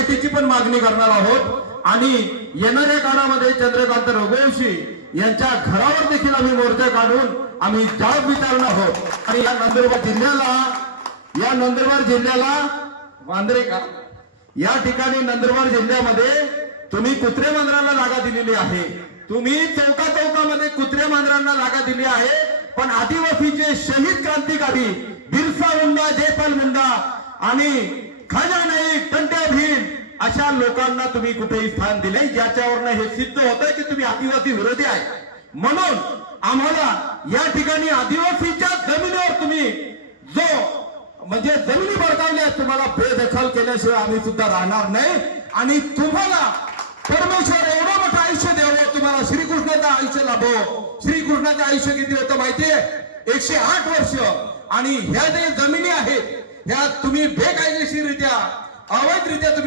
रयतेची पण मागणी करणार आहोत आणि येणाऱ्या काळामध्ये चंद्रकांत रघुवंशी यांच्या घरावर देखील आम्ही मोर्चा काढून आम्ही जाब विचारणार आहोत। आणि या नंदुरबार जिल्ह्याला वांद्रे का या ठिकाणी नंदुरबार जिल्ह्यामध्ये तुम्ही कुत्रे मांजराला जागा दिलेली आहे, तुम्ही चौकामध्ये कुत्रे मांजरांना जागा दिली आहे, पण आदिवासीचे शहीद क्रांतिकारी बिरसा मुंडा, जयपाल मुंडा आणि खाजा नाईक, टंट्या भीम अशा लोकांना तुम्ही कुठेही स्थान दिले, ज्याच्यावरनं हे सिद्ध होतंय की तुम्ही आदिवासी विरोधी आहे। म्हणून आम्हाला या ठिकाणी आदिवासीच्या जमिनीवर तुम्ही जो म्हणजे जमिनी बळकावल्या, तुम्हाला बेदखल केल्याशिवाय आम्ही सुद्धा राहणार नाही। आणि तुम्हाला परमेश्वर एवढं मोठं आयुष्य द्यावं, तुम्हाला श्रीकृष्णाचं आयुष्य लाभो। श्रीकृष्णाचं आयुष्य किती होतं माहितीये? 108 वर्ष। आणि ह्या जे जमिनी आहेत ह्या तुम्ही बेकायदेशीररित्या, अवैधरित्या तुम्ही